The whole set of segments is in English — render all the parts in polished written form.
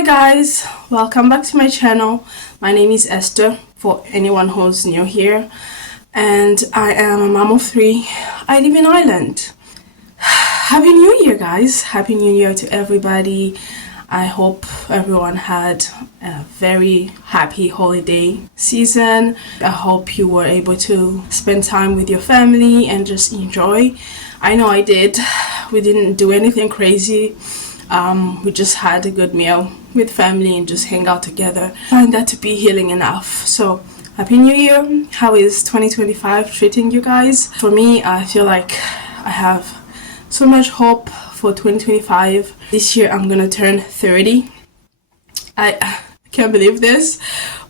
Hi guys, welcome back to my channel. My name is Esther, for anyone who's new here, and I am a mom of 3. I live in Ireland. Happy New Year guys, Happy New Year to everybody. I hope everyone had a very happy holiday season. I hope you were able to spend time with your family and just enjoy. I know I did. We didn't do anything crazy. We just had a good meal with family and just hang out together. I find that to be healing enough. So Happy New Year. How is 2025 treating you guys? For me, I feel like I have so much hope for 2025. This year I'm gonna turn 30. I can't believe this,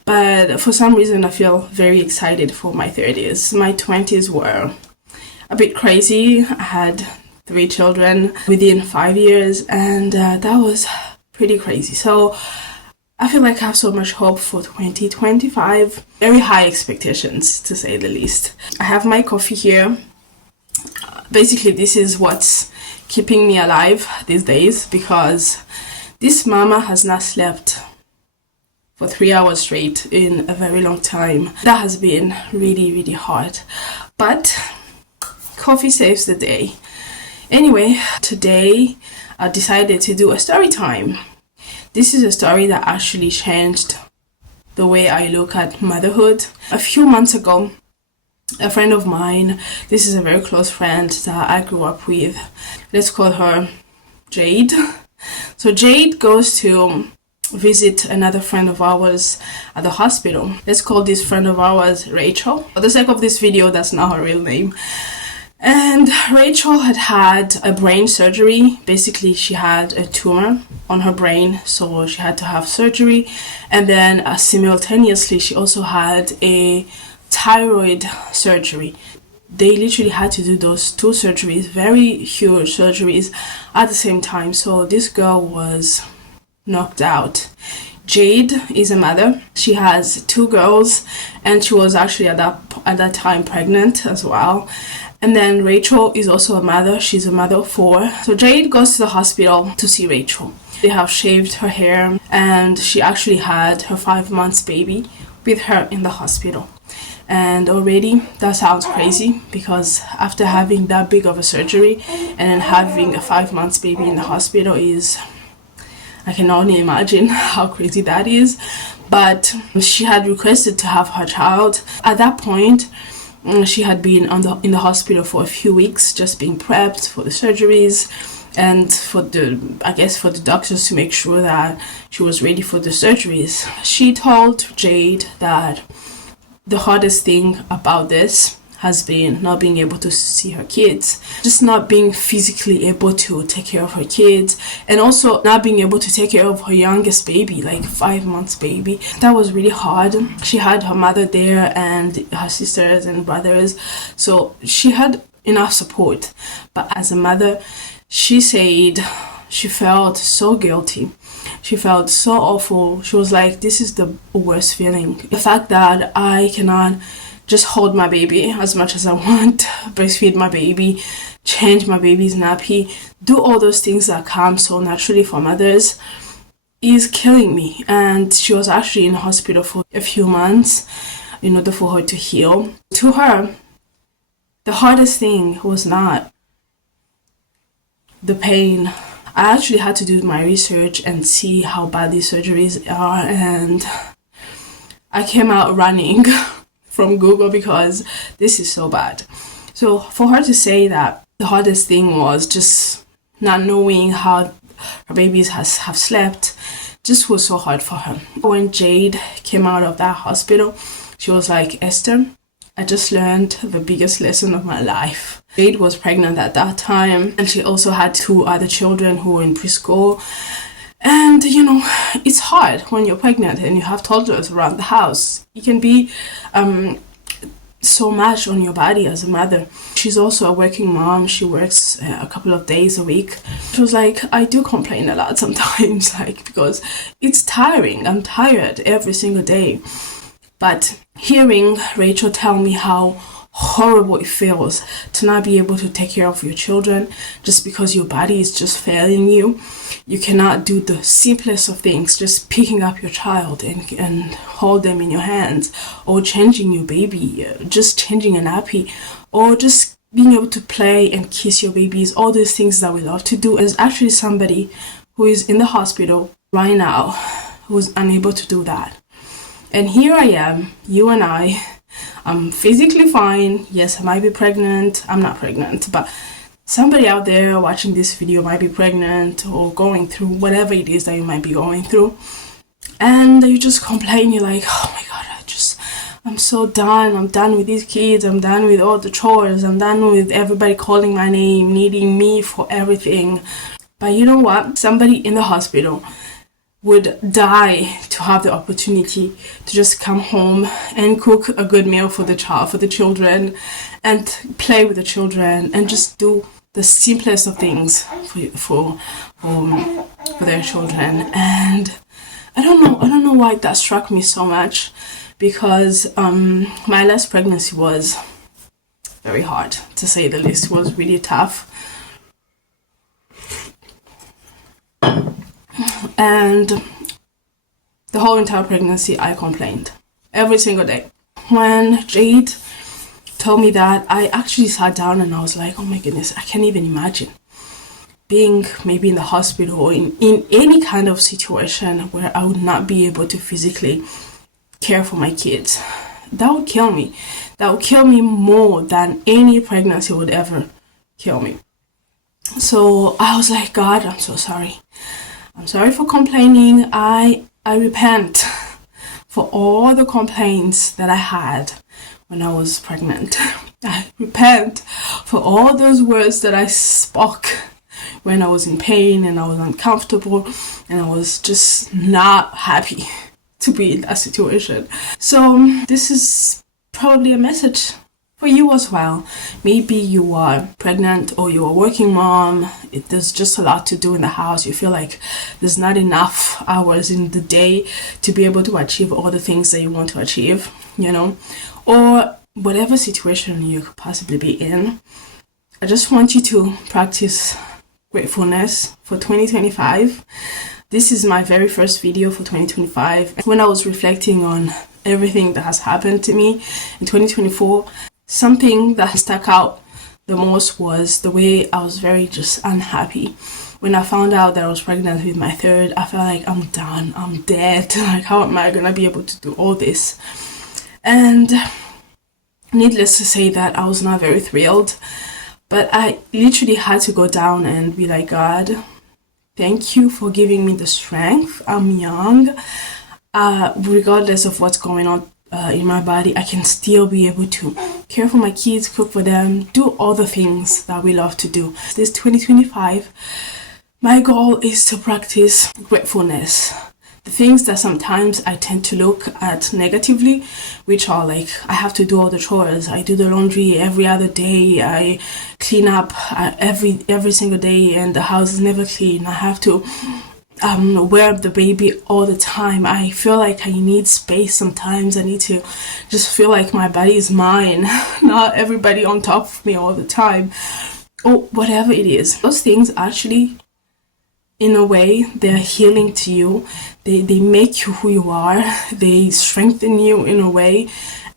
but for some reason I feel very excited for my 30s. My 20s were a bit crazy. I had 3 children within 5 years, and that was pretty crazy. So I feel like I have so much hope for 2025. Very high expectations, to say the least. I have my coffee here. Basically, this is what's keeping me alive these days, because this mama has not slept for 3 hours straight in a very long time. That has been really hard, but coffee saves the day. Anyway, today I decided to do a story time. This is a story that actually changed the way I look at motherhood. A few months ago, a friend of mine, this is a very close friend that I grew up with, let's call her Jade. So Jade goes to visit another friend of ours at the hospital. Let's call this friend of ours Rachel. For the sake of this video, that's not her real name. And Rachel had a brain surgery. Basically, she had a tumor on her brain, so she had to have surgery. And then simultaneously, she also had a thyroid surgery. They literally had to do those 2 surgeries, very huge surgeries at the same time. So this girl was knocked out. Jade is a mother. She has 2 girls, and she was actually at that time pregnant as well. And then Rachel is also a mother. She's a mother of 4. So Jade goes to the hospital to see Rachel. They have shaved her hair, and she actually had her 5 months baby with her in the hospital. And already that sounds crazy, because after having that big of a surgery and then having a 5 months baby in the hospital I can only imagine how crazy that is. But she had requested to have her child. At that point, she had been in the hospital for a few weeks, just being prepped for the surgeries and for the doctors to make sure that she was ready for the surgeries. She told Jade that the hardest thing about this has been not being able to see her kids, just not being physically able to take care of her kids, and also not being able to take care of her youngest baby, like 5 months baby. That was really hard. She had her mother there and her sisters and brothers, so she had enough support. But as a mother, she said she felt so guilty. She felt so awful. She was like, this is the worst feeling. The fact that I cannot just hold my baby as much as I want, breastfeed my baby, change my baby's nappy, do all those things that come so naturally for mothers, is killing me. And she was actually in hospital for a few months in order for her to heal. To her, the hardest thing was not the pain. I actually had to do my research and see how bad these surgeries are, and I came out running from Google because this is so bad. So for her to say that the hardest thing was just not knowing how her babies have slept, just was so hard for her. When Jade came out of that hospital, she was like, Esther, I just learned the biggest lesson of my life. Jade was pregnant at that time, and she also had 2 other children who were in preschool. And it's hard when you're pregnant and you have toddlers around the house. It can be so much on your body as a mother. She's also a working mom. She works a couple of days a week. She was like, I do complain a lot sometimes, because it's tiring. I'm tired every single day. But hearing Rachel tell me how horrible it feels to not be able to take care of your children just because your body is just failing you. You cannot do the simplest of things, just picking up your child and hold them in your hands, or changing your baby, just changing a nappy, or just being able to play and kiss your babies. All these things that we love to do. Is actually somebody who is in the hospital right now who's unable to do that. And here I am, you and I'm physically fine. Yes, I might be pregnant. I'm not pregnant, but somebody out there watching this video might be pregnant or going through whatever it is that you might be going through. And you just complain, you're like, oh my God, I'm so done. I'm done with these kids. I'm done with all the chores. I'm done with everybody calling my name, needing me for everything. But you know what? Somebody in the hospital would die to have the opportunity to just come home and cook a good meal for the children, and play with the children, and just do the simplest of things for their children. And I don't know why that struck me so much, because my last pregnancy was very hard, to say the least. It was really tough. And the whole entire pregnancy, I complained every single day. When Jade told me that, I actually sat down and I was like, oh my goodness, I can't even imagine being maybe in the hospital or in any kind of situation where I would not be able to physically care for my kids. That would kill me. That would kill me more than any pregnancy would ever kill me. So I was like, God, I'm so sorry. I'm sorry for complaining. I repent for all the complaints that I had when I was pregnant. I repent for all those words that I spoke when I was in pain and I was uncomfortable and I was just not happy to be in that situation. So this is probably a message for you as well. Maybe you are pregnant or you're a working mom. There's just a lot to do in the house. You feel like there's not enough hours in the day to be able to achieve all the things that you want to achieve, or whatever situation you could possibly be in. I just want you to practice gratefulness for 2025. This is my very first video for 2025. When I was reflecting on everything that has happened to me in 2024, something that stuck out the most was the way I was very just unhappy. When I found out that I was pregnant with my third, I felt like I'm done, I'm dead. Like, how am I gonna be able to do all this? And needless to say that I was not very thrilled, but I literally had to go down and be like, God, thank you for giving me the strength. I'm young. Regardless of what's going on in my body, I can still be able to care for my kids, cook for them, do all the things that we love to do. This 2025, my goal is to practice gratefulness. The things that sometimes I tend to look at negatively, which are like, I have to do all the chores, I do the laundry every other day, I clean up every single day and the house is never clean, I have to wear the baby all the time. I feel like I need space sometimes. I need to just feel like my body is mine, not everybody on top of me all the time, or whatever it is. Those things actually, in a way, they're healing to you. They make you who you are. They strengthen you in a way.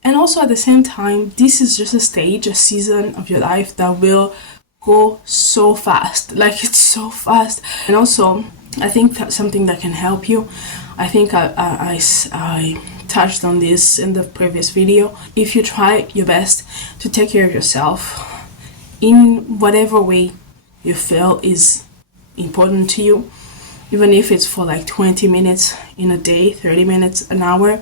And also at the same time, this is just a stage, a season of your life that will go so fast. Like, it's so fast. And also, I think that's something that can help you. I think I touched on this in the previous video. If you try your best to take care of yourself in whatever way you feel is important to you, even if it's for like 20 minutes in a day, 30 minutes, an hour,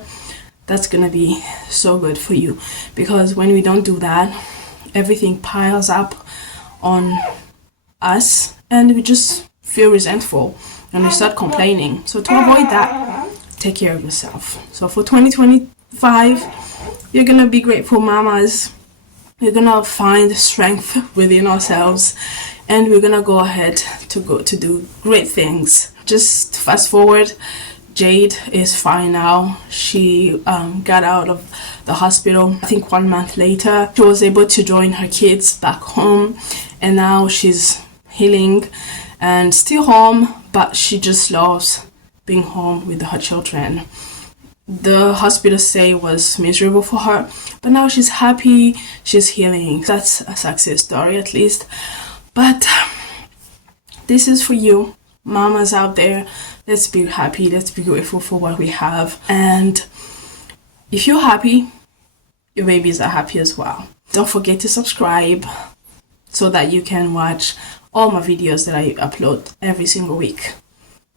that's gonna be so good for you. Because when we don't do that, everything piles up on us and we just feel resentful and we start complaining. So to avoid that, take care of yourself. So for 2025, you're gonna be grateful mamas. We're gonna find strength within ourselves and we're gonna go ahead to do great things. Just fast forward, Jade is fine now. She got out of the hospital, I think 1 month later. She was able to join her kids back home, and now she's healing and still home, but she just loves being home with her children. The hospital stay was miserable for her, but now she's happy, she's healing. That's a success story, at least. But this is for you, mamas out there. Let's be happy, let's be grateful for what we have. And if you're happy, your babies are happy as well. Don't forget to subscribe so that you can watch all my videos that I upload every single week.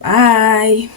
Bye.